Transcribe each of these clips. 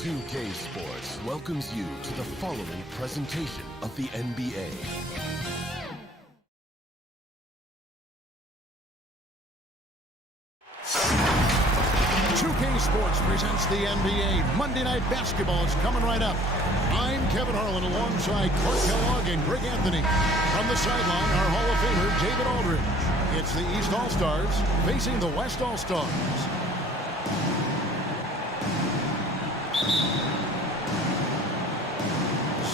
2K Sports welcomes you to the following presentation of the NBA. Sports presents the NBA. Monday Night Basketball is coming right up. I'm Kevin Harlan alongside Clark Kellogg and Greg Anthony. From the sideline, our Hall of Famer, David Aldridge. It's the East All-Stars facing the West All-Stars.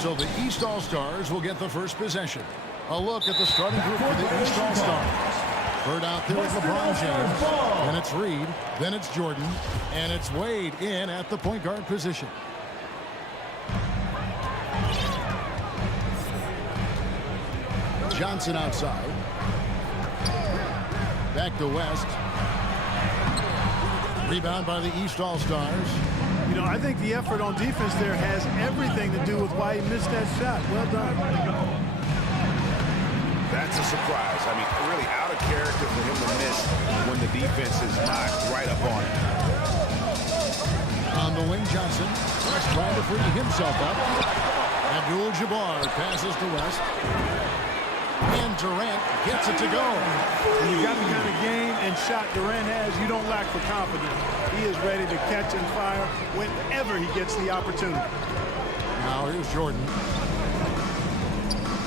So the East All-Stars will get the first possession. A look at the starting group for the East All-Stars. Bird out there with LeBron James, and it's Reed, then it's Jordan, and it's Wade in at the point guard position. Johnson outside. Back to West. Rebound by the East All-Stars. You know, I think the effort on defense there has everything to do with why he missed that shot. Well done. That's a surprise. I mean, really out of character for him to miss when the defense is not right up on him. On the wing, Johnson. West trying to free himself up. Abdul-Jabbar passes to West. And Durant gets it to go. When you got the kind of game and shot Durant has, you don't lack for confidence. He is ready to catch and fire whenever he gets the opportunity. Now here's Jordan.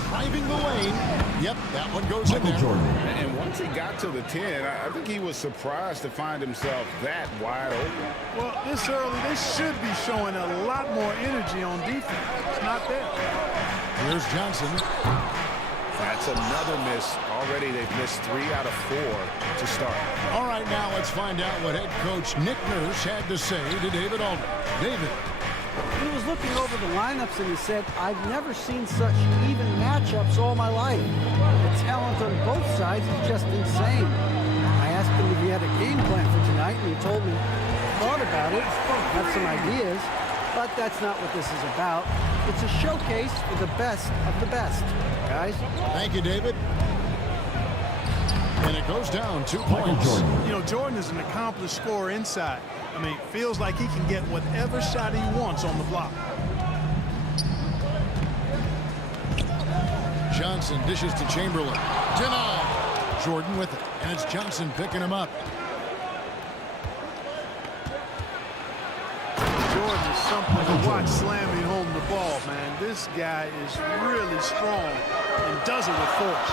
Driving the lane. Yep, that one goes in there. Jordan. And once he got to the 10, I think he was surprised to find himself that wide open. Well, this early, they should be showing a lot more energy on defense. It's not there. Here's Johnson. That's another miss. Already they've missed 3 out of 4 to start. All right, now let's find out what head coach Nick Nurse had to say to David Aldridge. David. He was looking over the lineups and he said, I've never seen such even matchups all my life. The talent on both sides is just insane. I asked him if he had a game plan for tonight, and he told me he thought about it, had some ideas, but that's not what this is about. It's a showcase for the best of the best, guys. Thank you, David. And it goes down 2 points. You know, Jordan is an accomplished scorer inside. I mean, feels like he can get whatever shot he wants on the block. Johnson dishes to Chamberlain. Denied. Jordan with it. And it's Johnson picking him up. Jordan is something to watch slamming home the ball, man. This guy is really strong and does it with force.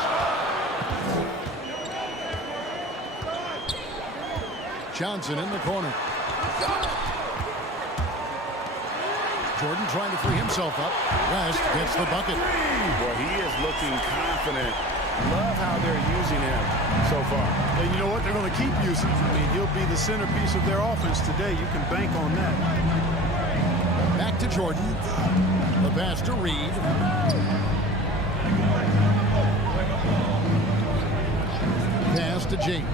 Johnson in the corner. Jordan trying to free himself up. West gets the bucket. Boy, he is looking confident. Love how they're using him so far. And you know what? They're going to keep using him. I mean, he'll be the centerpiece of their offense today. You can bank on that. Back to Jordan. The pass to Reed. Pass to James.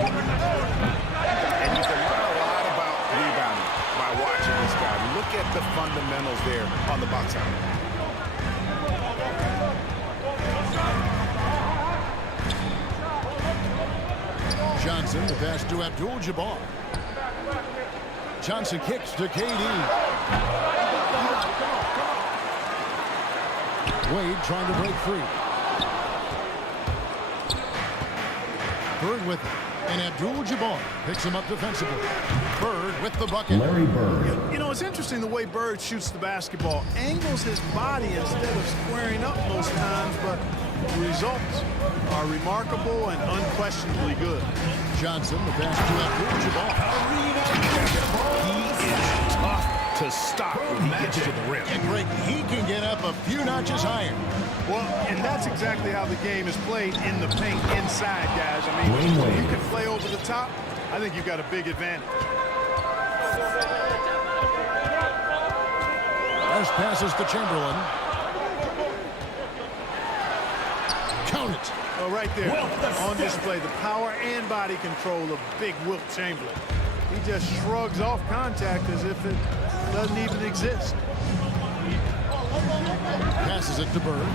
And you can learn a lot about rebounding by watching this guy. Look at the fundamentals there on the box out. Johnson, the pass to Abdul-Jabbar. Johnson kicks to KD. Wade trying to break free. Bird with it. And Abdul-Jabbar picks him up defensively. Bird with the bucket. Larry Bird. You know, it's interesting the way Bird shoots the basketball. Angles his body instead of squaring up most times, but the results are remarkable and unquestionably good. Johnson, the pass to Abdul-Jabbar. He is tough to stop when he gets to the rim. And Greg, he can get up a few notches higher. Well, and that's exactly how the game is played in the paint inside, guys. I mean, when you can play over the top, I think you've got a big advantage. West passes to Chamberlain. Count it. Oh, right there on display, the power and body control of big Wilt Chamberlain. He just shrugs off contact as if it doesn't even exist. Passes it to Bird.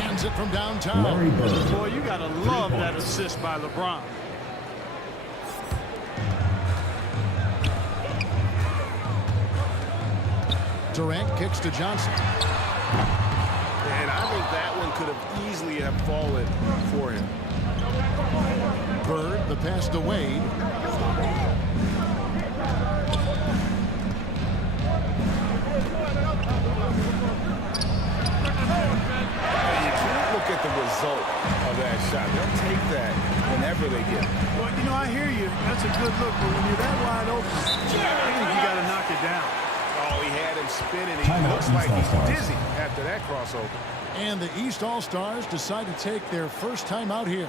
Hands it from downtown. Larry Bird. Boy, you got to love that assist by LeBron. Durant kicks to Johnson. And I think that one could have easily have fallen for him. Bird, the pass to Wade. You can't look at the result of that shot. They'll take that whenever they get it. Well, you know, I hear you. That's a good look, but when you're that wide open, I think you got to knock it down. Oh, he had him spinning. He looks like he's dizzy after that crossover. And the East All-Stars decide to take their first time out here.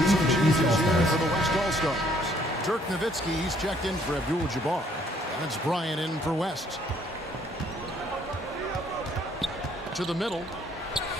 Some changes here for the West All-Stars. Dirk Nowitzki, he's checked in for Abdul-Jabbar. And it's Bryant in for West. To the middle.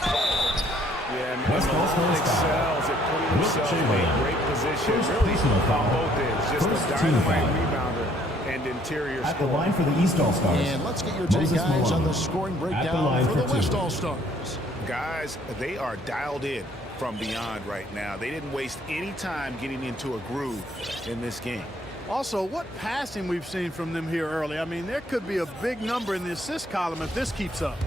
Yeah, Malone excels at putting himself in a great position. Really, on both ends. Just a dynamite rebounder and interior At the scorer. line for the East All-Stars. And let's get your take, guys, on the scoring breakdown for the West All-Stars. Guys, they are dialed in from beyond right now. They didn't waste any time getting into a groove in this game. Also, what passing we've seen from them here early. I mean, there could be a big number in the assist column if this keeps up.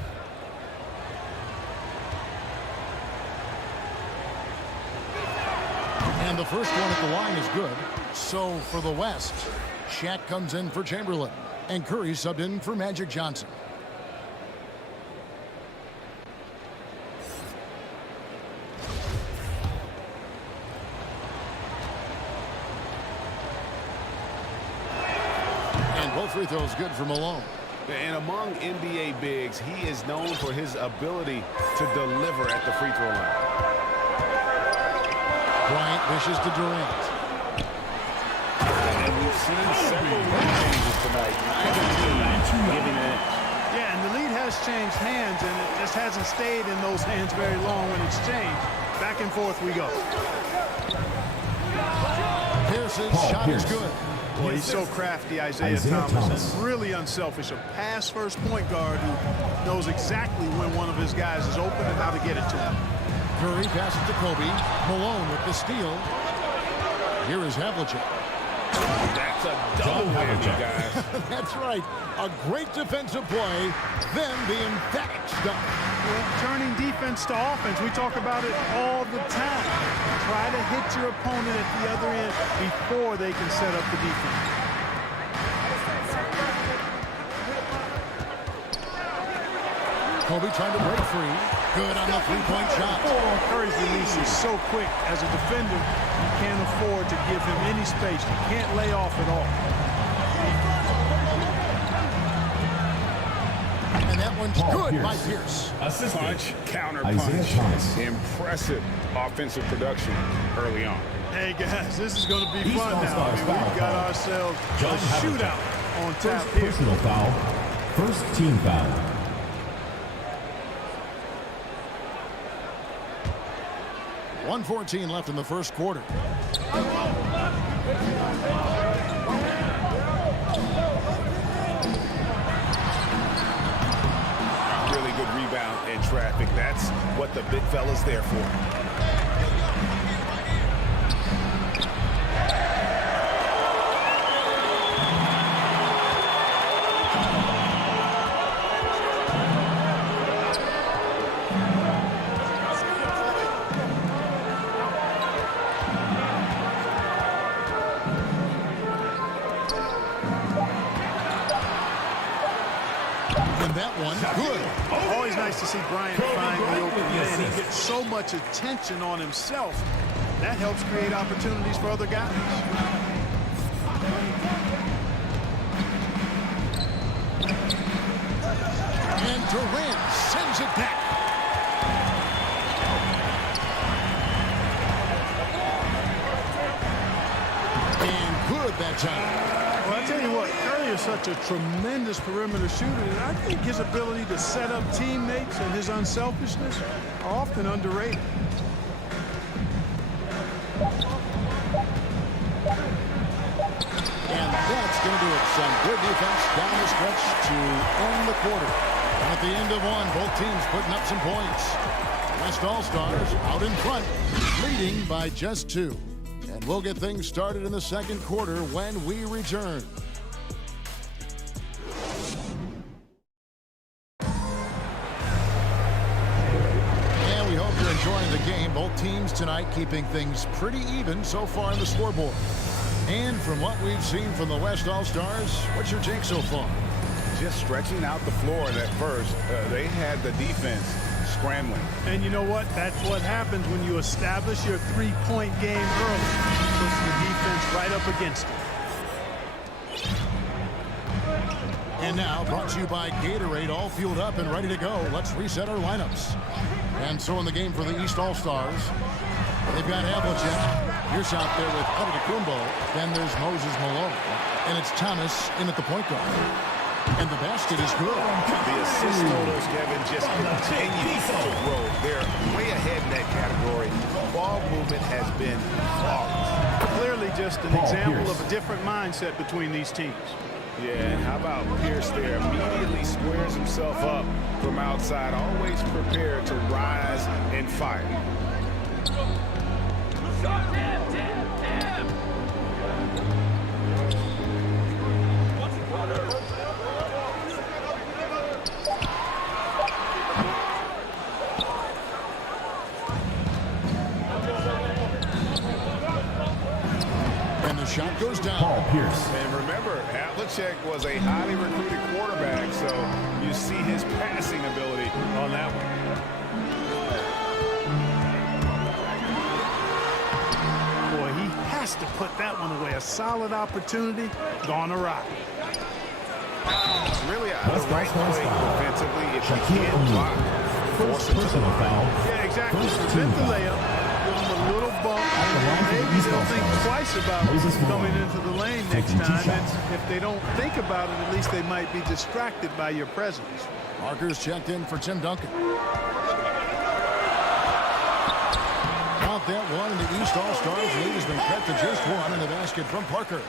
And the first one at the line is good. So for the West, Shaq comes in for Chamberlain. And Curry subbed in for Magic Johnson. Both free throws good for Malone. And among NBA bigs, he is known for his ability to deliver at the free throw line. Bryant dishes to Durant. And we've seen several run changes tonight. Neither team giving an edge. Yeah, and the lead has changed hands, and it just hasn't stayed in those hands very long when it's changed. Back and forth we go. Pierce's shot is good. Boy, he's so crafty, Isaiah Thomas. And really unselfish. A pass-first point guard who knows exactly when one of his guys is open and how to get it to him. Curry passes to Kobe. Malone with the steal. Here is Havlicek. That's a double whammy, guys. That's right. A great defensive play, then the emphatic stop. Well, turning defense to offense, we talk about it all the time. Try to hit your opponent at the other end before they can set up the defense. Kobe trying to break free. Good on the three-point shot. Oh, Curry's release is so quick. As a defender, you can't afford to give him any space. You can't lay off at all. And that one's good by Pierce. Punch, counter Isaiah punch. Thomas. Impressive offensive production early on. Hey, guys, this is going to be East fun now. All-Stars We've foul. got ourselves a shootout on tap First here. personal foul. First team foul. .114 left in the first quarter. Really good rebound in traffic. That's what the big fella's there for. And that one, good. Always nice to see Bryant find the open man. He gets so much attention on himself. That helps create opportunities for other guys. And Durant sends it back. And good that time. Well, I tell you what, Curry is such a tremendous perimeter shooter, and I think his ability to set up teammates and his unselfishness are often underrated. And that's going to do it. Some good defense down the stretch to end the quarter. And at the end of one, both teams putting up some points. West All-Stars out in front, leading by just 2. And we'll get things started in the second quarter when we return. And we hope you're enjoying the game. Both teams tonight keeping things pretty even so far on the scoreboard. And from what we've seen from the West All-Stars, what's your take so far? Just stretching out the floor at first. They had the defense scrambling. And you know what? That's what happens when you establish your three-point game early. Puts the defense right up against it. And now, brought to you by Gatorade, all fueled up and ready to go. Let's reset our lineups. And so in the game for the East All-Stars, they've got Havlicek. Here's out there with Antetokounmpo. Then there's Moses Malone. And it's Thomas in at the point guard. And the basket is good. The assist totals, Kevin, just continue to grow. They're way ahead in that category. Ball movement has been flawless. Clearly just an example of a different mindset between these teams. Yeah, and how about Pierce there? Immediately squares himself up from outside, always prepared to rise and fire. Shot goes down. Paul Pierce. And remember, Havlicek was a highly recruited quarterback, so you see his passing ability on that one. Boy, he has to put that one away. A solid opportunity gone awry. Really the right play defensively if you can't block. First personal foul. Yeah, exactly. Prevent the layup. Give him a little bump. Maybe they'll think twice about coming into the lane next time. And if they don't think about it, at least they might be distracted by your presence. Markers checked in for Tim Duncan. Count that one, and the East All-Stars lead has been cut to just 1 in the basket from Parker.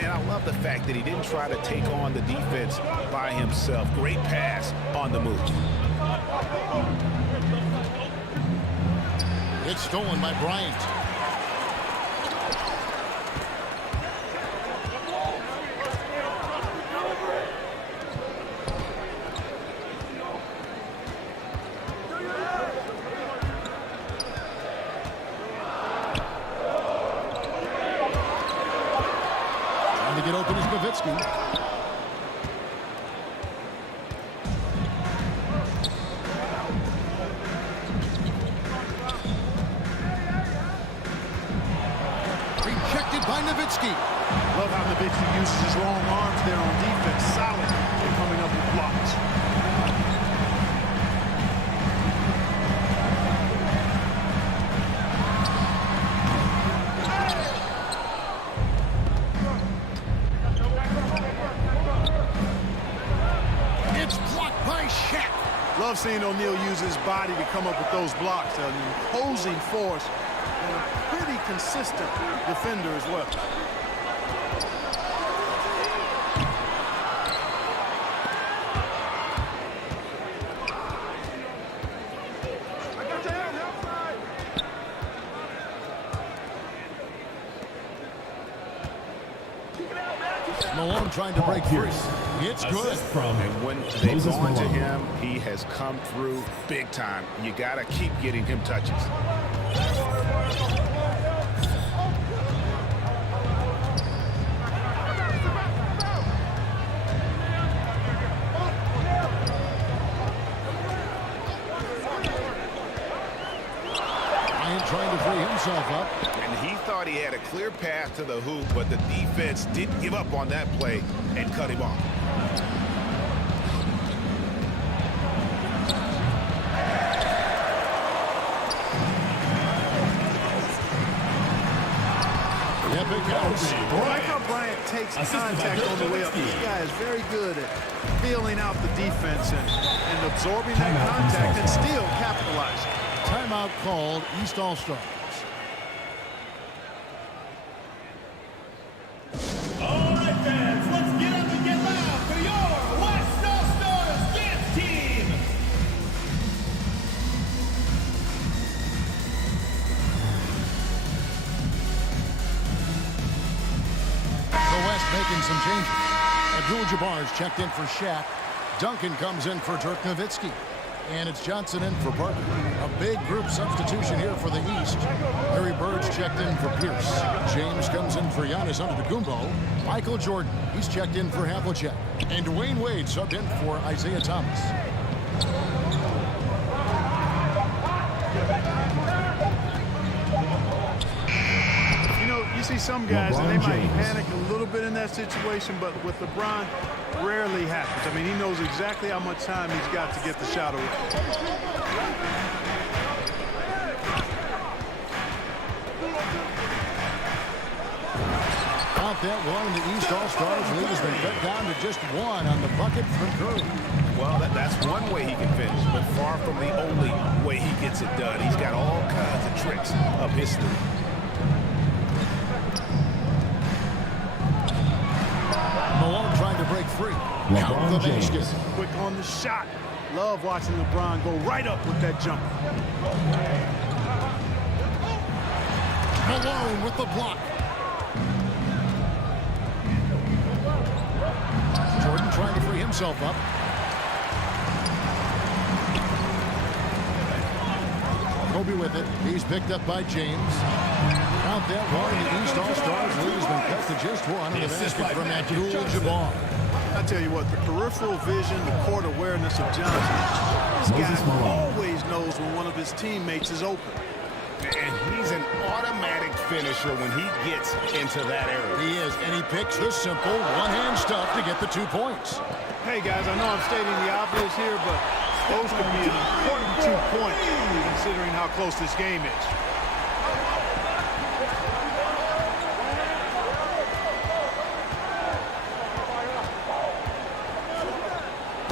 And I love the fact that he didn't try to take on the defense by himself. Great pass on the move. It's stolen by Bryant. Trying to get open is Nowitzki. By Nowitzki. Love how Nowitzki uses his long arms there on defense. Solid and coming up with blocks. It's blocked by Shaq. Love seeing O'Neal use his body to come up with those blocks. An imposing force. And a pretty consistent defender as well. Malone trying to break free. It's good. And when they've gone to him, he has come through big time. You got to keep getting him touches. Bryant trying to free himself up. And he thought he had a clear path to the hoop, but the defense didn't give up on that play and cut him off. Epic house. I like how Bryant takes contact on the way up. This guy is very good at feeling out the defense and absorbing that contact and still capitalizing. Timeout called, East All-Stars. All right, fans, let's get up and get loud for your West All-Stars dance team. The West making some changes. Abdul-Jabbar's checked in for Shaq. Duncan comes in for Dirk Nowitzki. And it's Johnson in for Parker. A big group substitution here for the East. Larry Bird's checked in for Pierce. James comes in for Giannis Antetokounmpo. Michael Jordan, he's checked in for Havlicek. And Dwyane Wade subbed in for Isaiah Thomas. You see some guys, and they LeBron might James. panic a little bit in that situation, but with LeBron, rarely happens. I mean, he knows exactly how much time he's got to get the shot away. Out that one, the East All-Stars lead has been cut down to just one on the bucket for Curry. Well, that's one way he can finish, but far from the only way he gets it done. He's got all kinds of tricks up his sleeve. Malone trying to break free. LeBron the James. basket. Quick on the shot. Love watching LeBron go right up with that jumper. Malone with the block. Jordan trying to free himself up. Kobe with it. He's picked up by James. Out that one, the East All-Stars lead has been cut to just one on the basket from Abdul-Jabbar. I tell you what, the peripheral vision, the court awareness of Johnson, this guy always knows when one of his teammates is open. And he's an automatic finisher when he gets into that area. He is, and he picks the simple one-hand stuff to get the 2 points. Hey, guys, I know I'm stating the obvious here, but those could be an important 2 points considering how close this game is.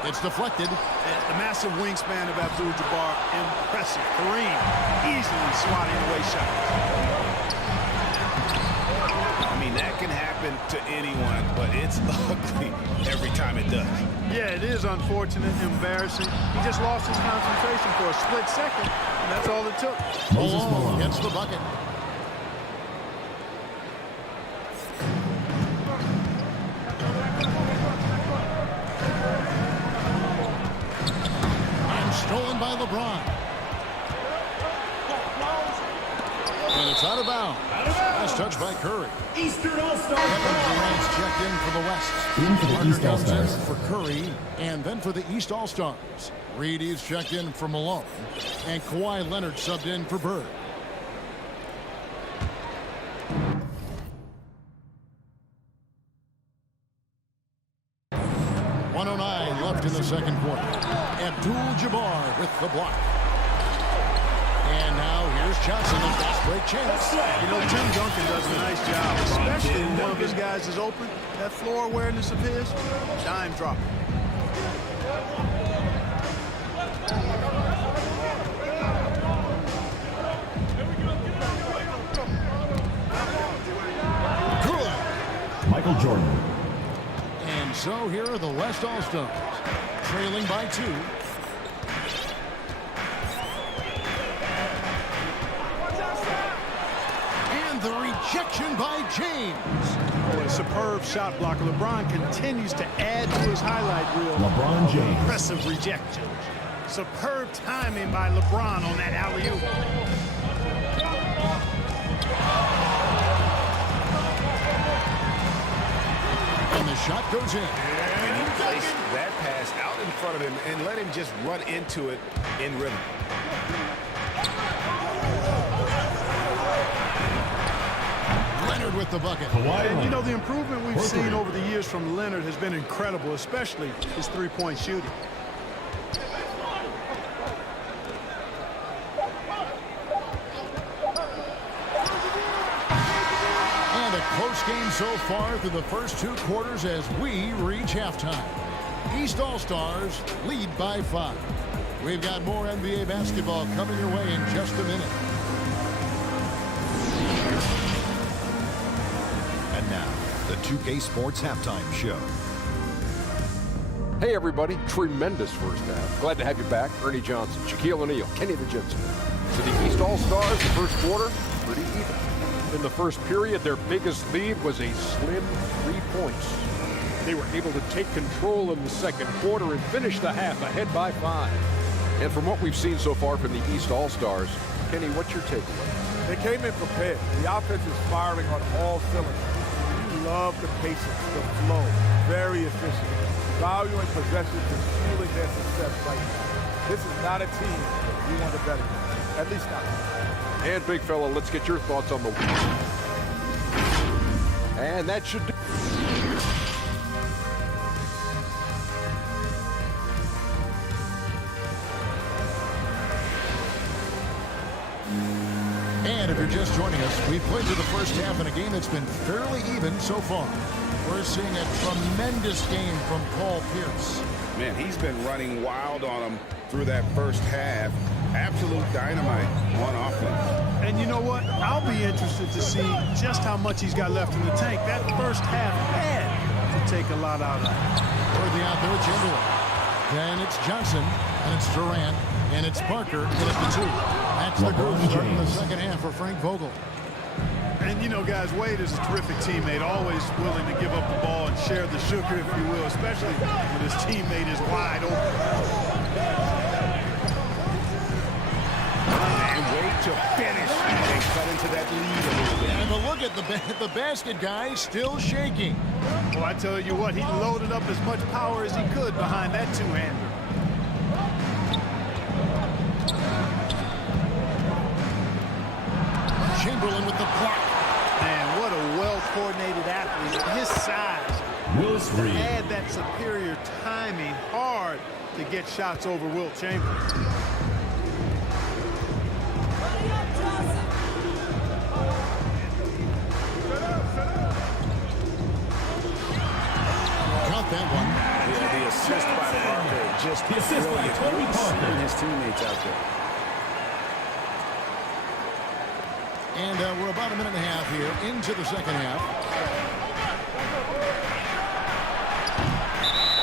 It's deflected. The massive wingspan of Abdul-Jabbar, impressive. Kareem easily swatting away shots. I mean, that can happen to anyone, but it's ugly every time it does. Yeah, it is unfortunate, embarrassing. He just lost his concentration for a split second, and that's all it took. Malone gets the bucket. Stolen by LeBron. And it's out of bounds. Last touch by Curry. Eastern All-Star. Durant's checked in for the West. In for the Parker East comes in All-Stars. for Curry, and then for the East All-Stars. Reed is checked in for Malone, and Kawhi Leonard subbed in for Bird. .109 left in the second quarter. Abdul-Jabbar with the block. And now here's Johnson, a fast break chance. You know, Tim Duncan does a nice job, especially when one of his guys is open. That floor awareness of his, dime drop. Good. Michael Jordan. And so here are the West All-Stars, trailing by 2. And the rejection by James. Boy, superb shot blocker. LeBron continues to add to his highlight reel. LeBron James. Impressive rejection. Superb timing by LeBron on that alley-oop. And the shot goes in. And he placed that pass out in front of him and let him just run into it in rhythm. Leonard with the bucket. And you know, the improvement we've seen over the years from Leonard has been incredible, especially his three-point shooting. And a a close game so far through the first 2 quarters as we reach halftime. East All-Stars lead by 5. We've got more NBA basketball coming your way in just a minute. And now, the 2K Sports Halftime Show. Hey everybody, tremendous first half. Glad to have you back. Ernie Johnson, Shaquille O'Neal, Kenny the Jensen. For the East All-Stars, the first quarter, pretty even. In the first period, their biggest lead was a slim 3 points. They were able to take control in the second quarter and finish the half ahead by 5. And from what we've seen so far from the East All-Stars, Kenny, what's your takeaway? They came in prepared. The offense is firing on all cylinders. You love the patience, the flow, very efficient. Valuing possessions and fueling their success right now. This is not a team you want to bet against. At least not. And big fella, let's get your thoughts on the week. And that should do. And if you're just joining us, we've played to the first half in a game that's been fairly even so far. We're seeing a tremendous game from Paul Pierce. Man, he's been running wild on them through that first half. Absolute dynamite on offense. And you know what? I'll be interested to see just how much he's got left in the tank. That first half had to take a lot out of it. Toward the out there, Chamberlain. Then it's Johnson, and it's Durant, and it's Parker, and it's the 2. That's the group starting the second half for Frank Vogel. And, you know, guys, Wade is a terrific teammate, always willing to give up the ball and share the sugar, if you will, especially when his teammate is wide open. And Wade to finish. They cut into that lead a little bit. And look at the basket guy still shaking. Well, I tell you what, he loaded up as much power as he could behind that two-hander. Chamberlain with the block. Man, what a well-coordinated athlete at his size. Willis Reed. Add that superior timing, hard to get shots over Wilt Chamberlain. Got that one. Yeah, the assist by Parker. Just brilliant. Really seeing his teammates out there. And we're about a minute and a half here into the second half.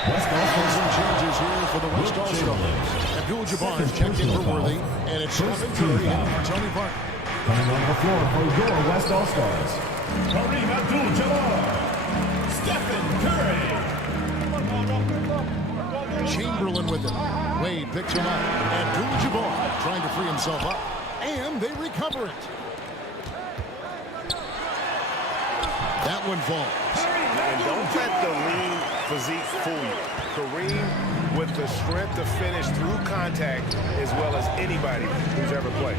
Some changes here for the West All-Stars. Abdul-Jabbar is checked in for Worthy, and it's Stephen Curry and Tony Parker. Coming on the floor for your West All-Stars. Kareem Abdul-Jabbar. Stephen Curry. Chamberlain with it. Wade picks him up. Abdul-Jabbar trying to free himself up. And they recover it. That one falls. And don't let the lean physique fool you. Kareem with the strength to finish through contact as well as anybody who's ever played.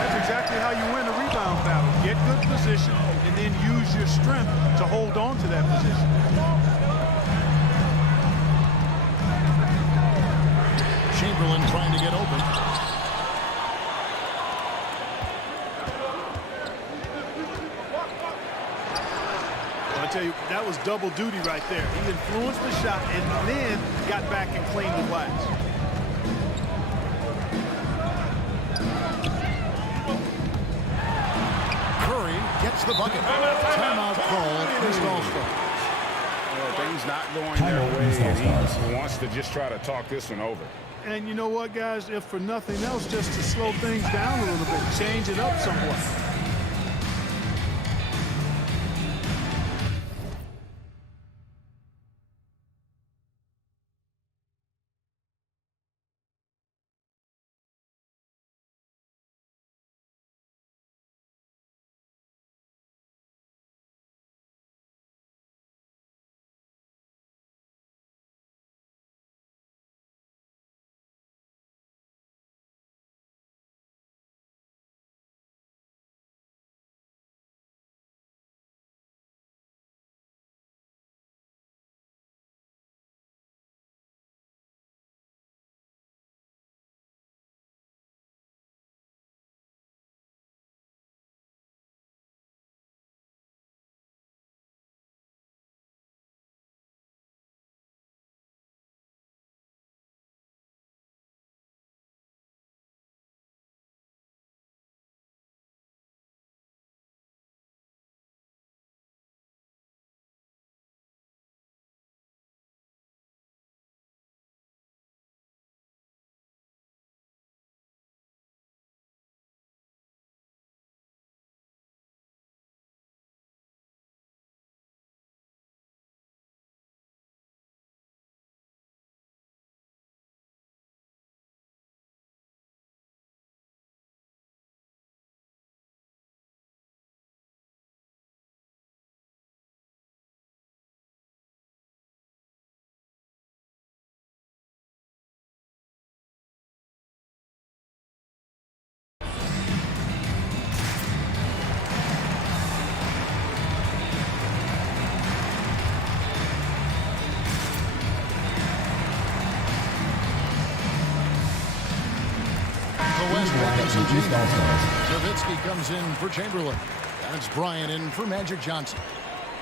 That's exactly how you win a rebound battle. Get good position and then use your strength to hold on to that position. Chamberlain trying to get open. I tell you, that was double duty right there. He influenced the shot and then got back and cleaned the glass. Curry gets the bucket. Timeout call. East All-Stars. Things not going their way, and he wants to just try to talk this one over. And you know what, guys? If for nothing else, just to slow things down a little bit, change it up somewhat. This makeup some changes. Nowitzki comes in for Chamberlain. That's Bryant in for Magic Johnson.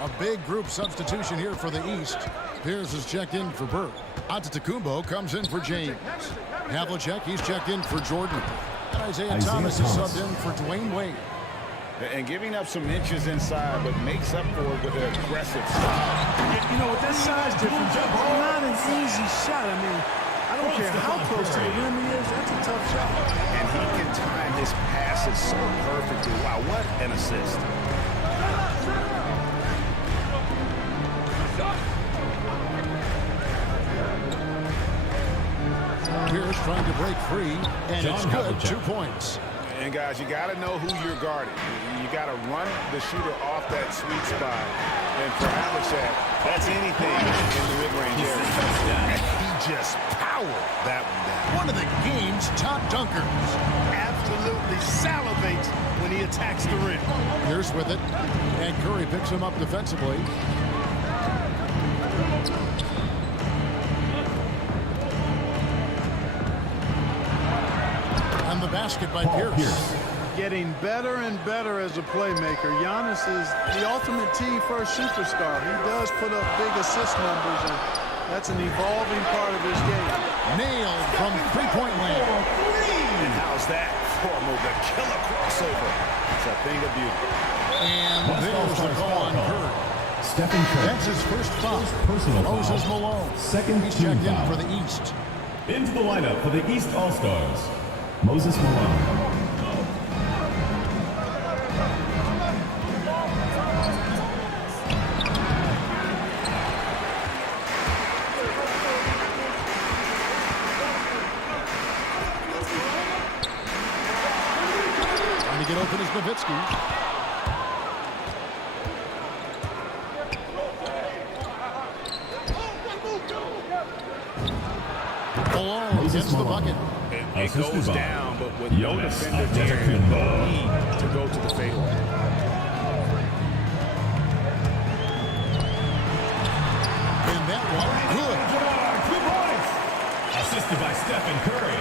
A big group substitution here for the East. Pierce is checked in for Burke. Antetokounmpo comes in for James. Havlicek, he's checked in for Jordan. And Isaiah Thomas is subbed in for Dwyane Wade. And giving up some inches inside, but makes up for it with an aggressive style. You know, with that size difference, not an easy shot. I mean, I don't care how close to the rim he is, that's a tough shot. And he can time his passes so perfectly. Wow, what an assist. Pierce trying to break free, and it's good. 2 points. And guys, you got to know who you're guarding. You got to run the shooter off that sweet spot. And for Havlicek, that's anything in the mid-range area. And he just powered that one down. One of the game's top dunkers. Absolutely salivates when he attacks the rim. Pierce with it, and Curry picks him up defensively. And the basket by Pierce. Getting better and better as a playmaker. Giannis is the ultimate team-first superstar. He does put up big assist numbers, and that's an evolving part of his game. Nailed from three-point land. And how's that for a move? The killer crossover. It's a thing of beauty. And there's the call on Curry. Stephen Curry. That's his first foul. Personal Moses foul. Malone. Second He's team checked in foul. for the East. Into the lineup for the East All-Stars, Moses Malone. Trying to get open is Nowitzki. Malone gets the bucket. It goes down, but with no defender there, no need to go to the fadeaway. And that one, good. 2 points. Assisted by Stephen Curry.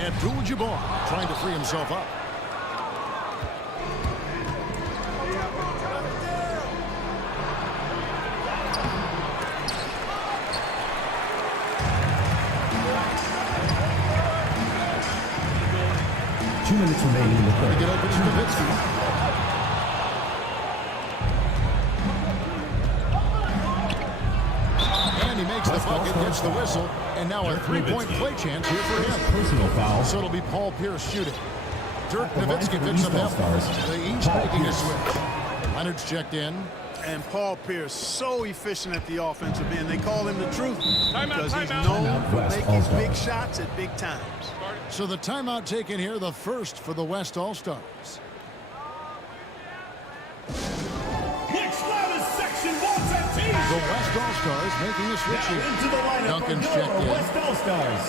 Abdul-Jabbar trying to free himself up. Two minutes remaining in the Trying to third. get open is Nowitzki. And he makes the bucket, gets the whistle, and now a three-point play chance here for him. Personal foul. So it'll be Paul Pierce shooting. Dirk The line Nowitzki for the picks East up that All-Stars. one. The East Paul making a Pierce. switch. Leonard's checked in. And Paul Pierce, so efficient at the offensive end. They call him the truth because he's Timeout. known for West making All-Stars. big shots at big times. So the timeout taken here, the first for the West All-Stars. Next loudest section wants a team. The West All-Stars making a switch here. Into the lineup Duncan's for checked your in. West All-Stars,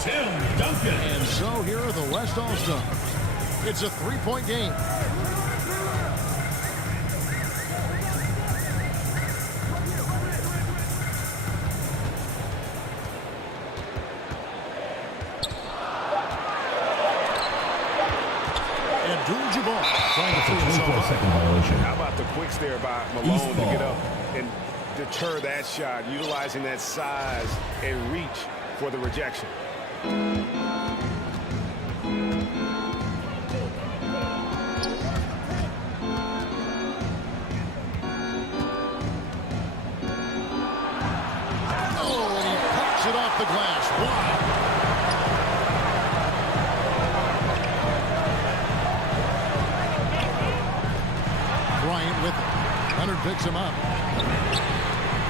Tim Duncan. And so here are the West All-Stars. It's a three-point game. Abdul-Jabbar trying to free himself up. 24-second violation. How about the quicks there by Malone to get up and deter that shot, utilizing that size and reach for the rejection. Oh, and he pops it off the glass. Wow. Bryant with it. Leonard picks him up.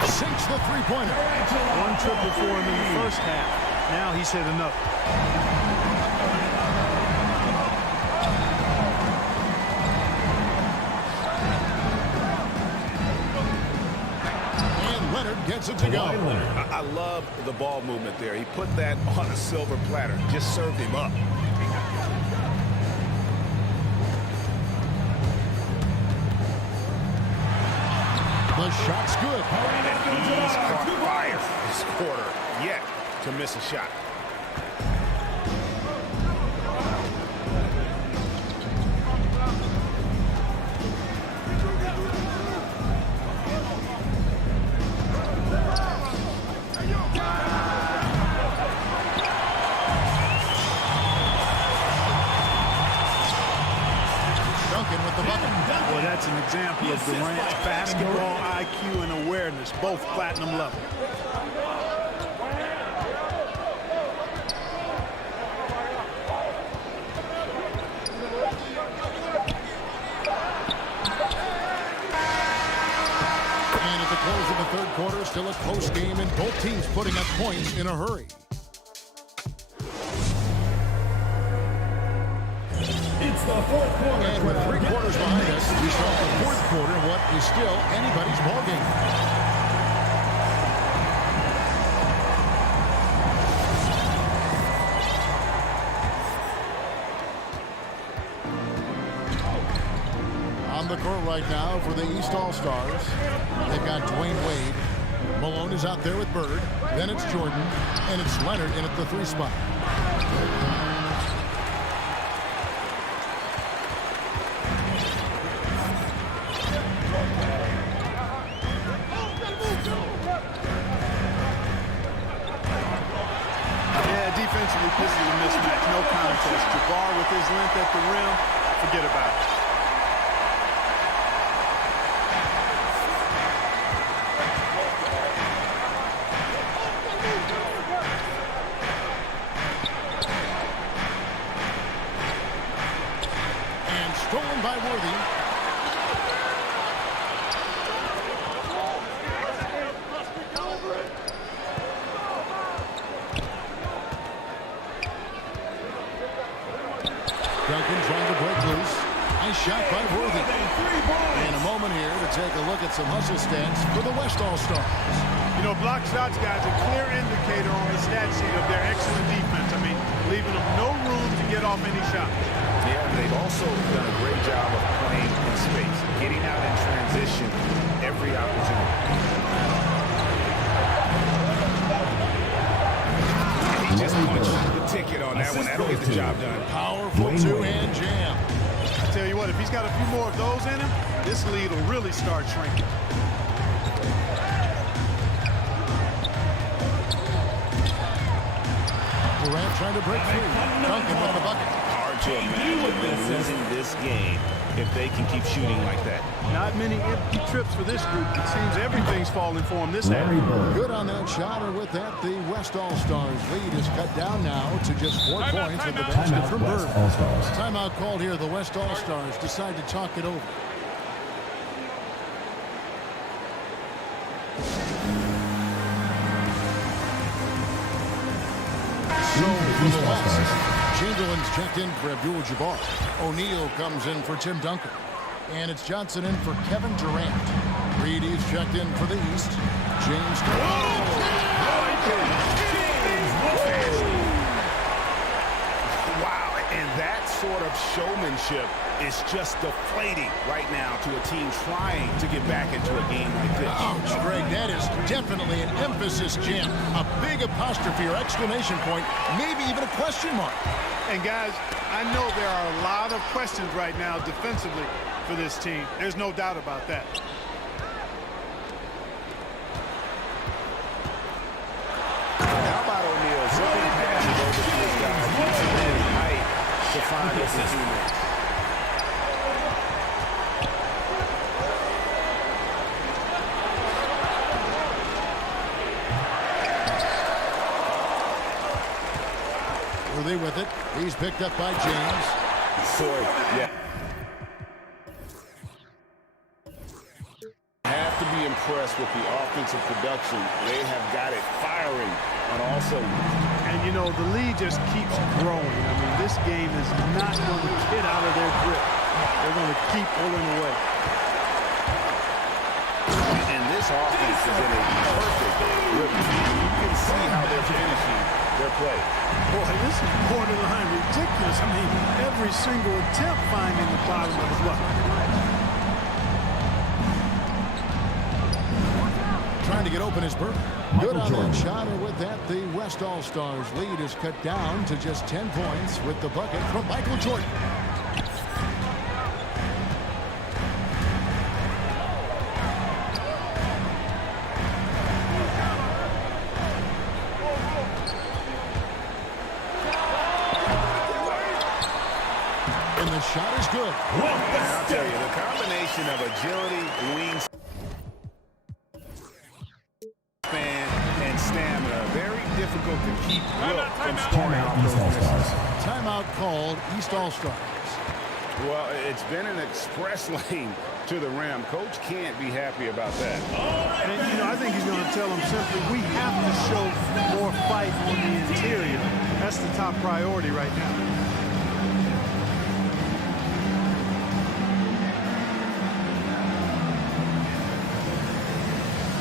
Sinks the three-pointer. One triple for him in the first half. Now he's hit another. gets it to go. Kawhi Leonard. I love the ball movement there. He put that on a silver platter. Just served him up. The shot's good. And he's caught fire this quarter yet to miss a shot. Duncan with the bucket. Well, that's an example of Durant's basketball IQ and awareness, both platinum level. And at the close of the third quarter, still a close game, and both teams putting up points in a hurry. It's the fourth quarter. And with 3 quarters behind us, we start the fourth quarter, what is still anybody's ballgame. On the court right now for the East All-Stars, they've got Dwyane Wade. Malone is out there with Bird. Then it's Jordan, and it's Leonard in at the 3 spot. Defensively, this is a mismatch. No contest. Jabbar with his length at the rim, forget about it. And stolen by Worthy. Duncan trying to break loose. Nice shot by Worthy. And a moment here to take a look at some hustle stats for the West All-Stars. You know, block shots, guys, a clear indicator on the stat sheet of their excellent defense. I mean, leaving them no room to get off any shots. Yeah, they've also done a great job of playing in space, getting out in transition every opportunity. He just punched the ticket on that one. That'll get the job done. Powerful two-hand jam. I tell you what, if he's got a few more of those in him, this lead will really start shrinking. Durant trying to break free. Duncan with the bucket. Hard to imagine them losing this game if they can keep shooting like that. Not many empty trips for this group. It seems everything's falling for them this half. Good on that shot, and with that, the West All-Stars lead is cut down now to just 4 points with the basket from Bird. Timeout called here. The West All-Stars decide to talk it over. So for the West, Chamberlain's checked in for Abdul-Jabbar. O'Neal comes in for Tim Duncan. And it's Johnson in for Kevin Durant. Reed is checked in for the East. James. Wow, and that sort of showmanship is just deflating right now to a team trying to get back into a game like this. Ouch, Greg, that is definitely an emphasis jam. A big apostrophe or exclamation point, maybe even a question mark. And guys, I know there are a lot of questions right now defensively for this team. There's no doubt about that. How about O'Neal zipping passes over to his guys, using that height to find his teammates. Worthy with it. He's picked up by James. Boy, yeah. Have to be impressed with the offensive production. They have got it firing on all cylinders. And, you know, the lead just keeps growing. I mean, this game is not going to get out of their grip. They're going to keep pulling away. And this This offense is in a perfect rhythm. You can see how they're finishing their play. Boy, this is borderline ridiculous. I mean, every single attempt finding the bottom of the bucket. Trying to get open is Burke. Good on that shot, and with that, the West All-Stars lead is cut down to just 10 points with the bucket from Michael Jordan. And the shot is good. I'll tell you, the combination of agility, wings, and stamina, very difficult to keep Wilt from scoring off those misses. Timeout called, East All-Stars. Well, it's been an express lane to the rim. Coach can't be happy about that. And, you know, I think he's going to tell them simply, we have to show more fight on the interior. That's the top priority right now.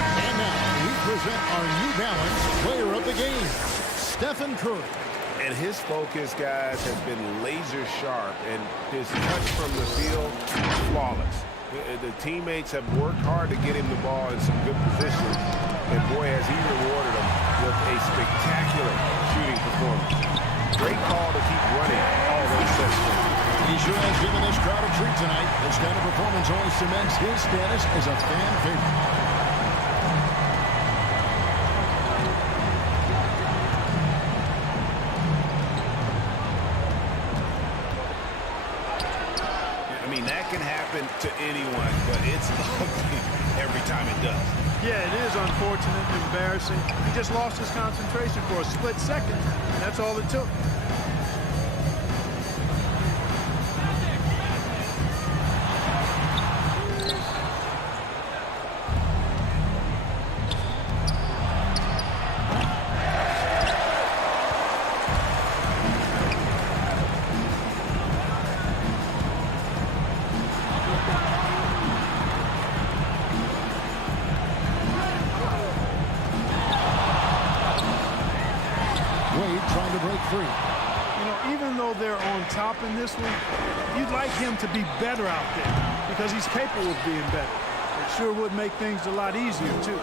And now we present our New Balance player of the game, Stephen Curry. And his focus, guys, has been laser sharp, and his touch from the field, flawless. The teammates have worked hard to get him the ball in some good positions, and boy, has he rewarded them with a spectacular shooting performance. Great call to keep running all those sets for him. He sure has given this crowd a treat tonight. This kind of performance only cements his status as a fan favorite. To anyone, but it's ugly every time it does. Yeah, it is unfortunate and embarrassing. He just lost his concentration for a split second, and that's all it took. Top in this one, you'd like him to be better out there because he's capable of being better. It sure would make things a lot easier, too.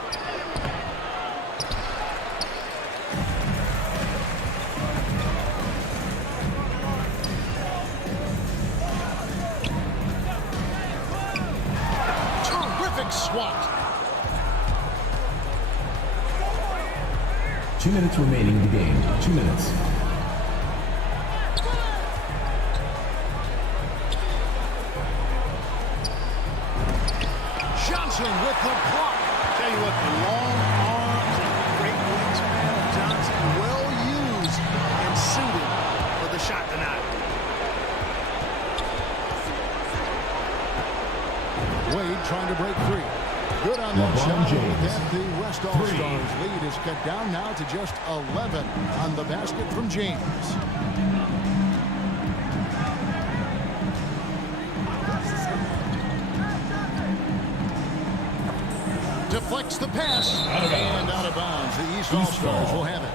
Terrific swat. 2 minutes remaining in the game. 2 minutes. With the block. Tell you what, the long arms and great wingspan of Johnson, well used and suited for the shot tonight. Wade trying to break free. Good on that shot. With that, the West All-Stars lead is cut down now to just 11 on the basket from James. Deflects the pass and out of bounds. The East All-Stars will have it.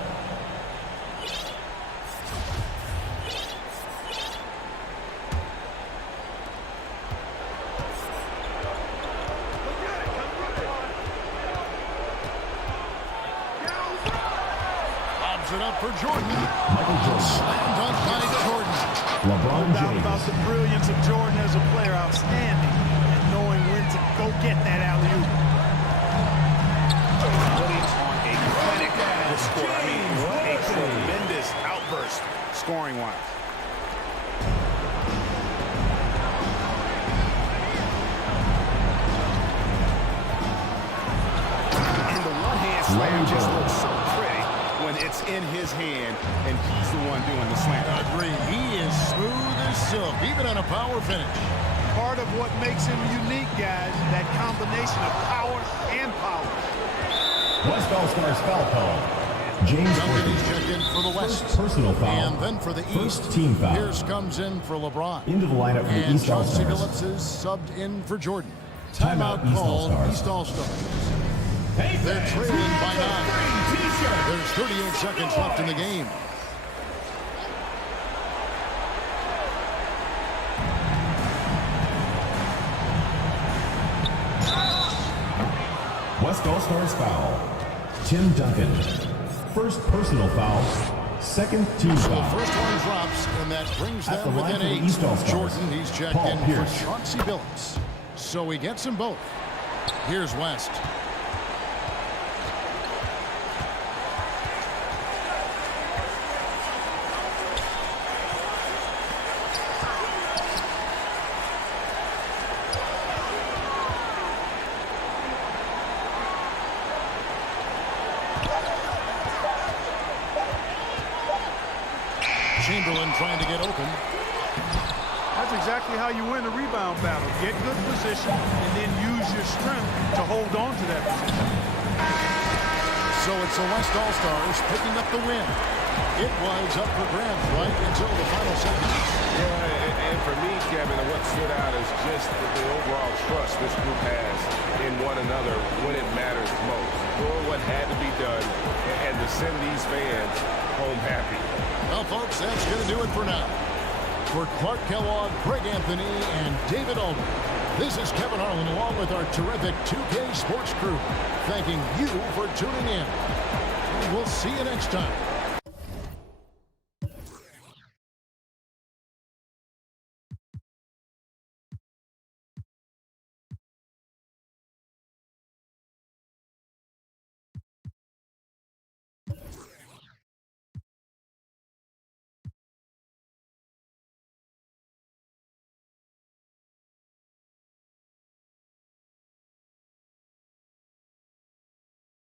Lobs it up for Jordan. Michael Jordan. Slam dunk by Jordan. LeBron No doubt James. about the brilliance of Jordan as a player, outstanding, and knowing when to go get that alley-oop. Score. I mean, what a tremendous outburst scoring-wise. And the one-hand slam just looks so pretty when it's in his hand and he's the one doing the slam. Agree. He is smooth as silk, even on a power finish. Part of what makes him unique, guys, that combination of power and power. West All-Stars foul call. James Duncan is checked in for the West. Personal foul. And then for the East, team foul. Pierce comes in for LeBron. Into the lineup for the East Chauncey All-Stars. Billups is subbed in for Jordan. Timeout, East called All-Stars. East All-Stars. They're trailing by 9. There's 38 seconds left in the game. West All-Stars foul. Tim Duncan. First personal foul. Second team So the foul. first one drops, and that brings At them the line within for the 8. East All-Stars, Jordan, he's checked Paul in Pierce. for Chauncey Billups. So he gets them both. Here's West. Chamberlain trying to get open. That's exactly how you win a rebound battle. Get good position and then use your strength to hold on to that position. So it's the West All-Stars picking up the win. It was up for grabs right until the final seconds. Yeah, and for me, Kevin, what stood out is just the overall trust this group has in one another when it matters most. Doing what had to be done and to send these fans home happy. Well, folks, that's going to do it for now. For Clark Kellogg, Greg Anthony, and David Aldridge, this is Kevin Harlan along with our terrific 2K Sports crew, thanking you for tuning in. We'll see you next time.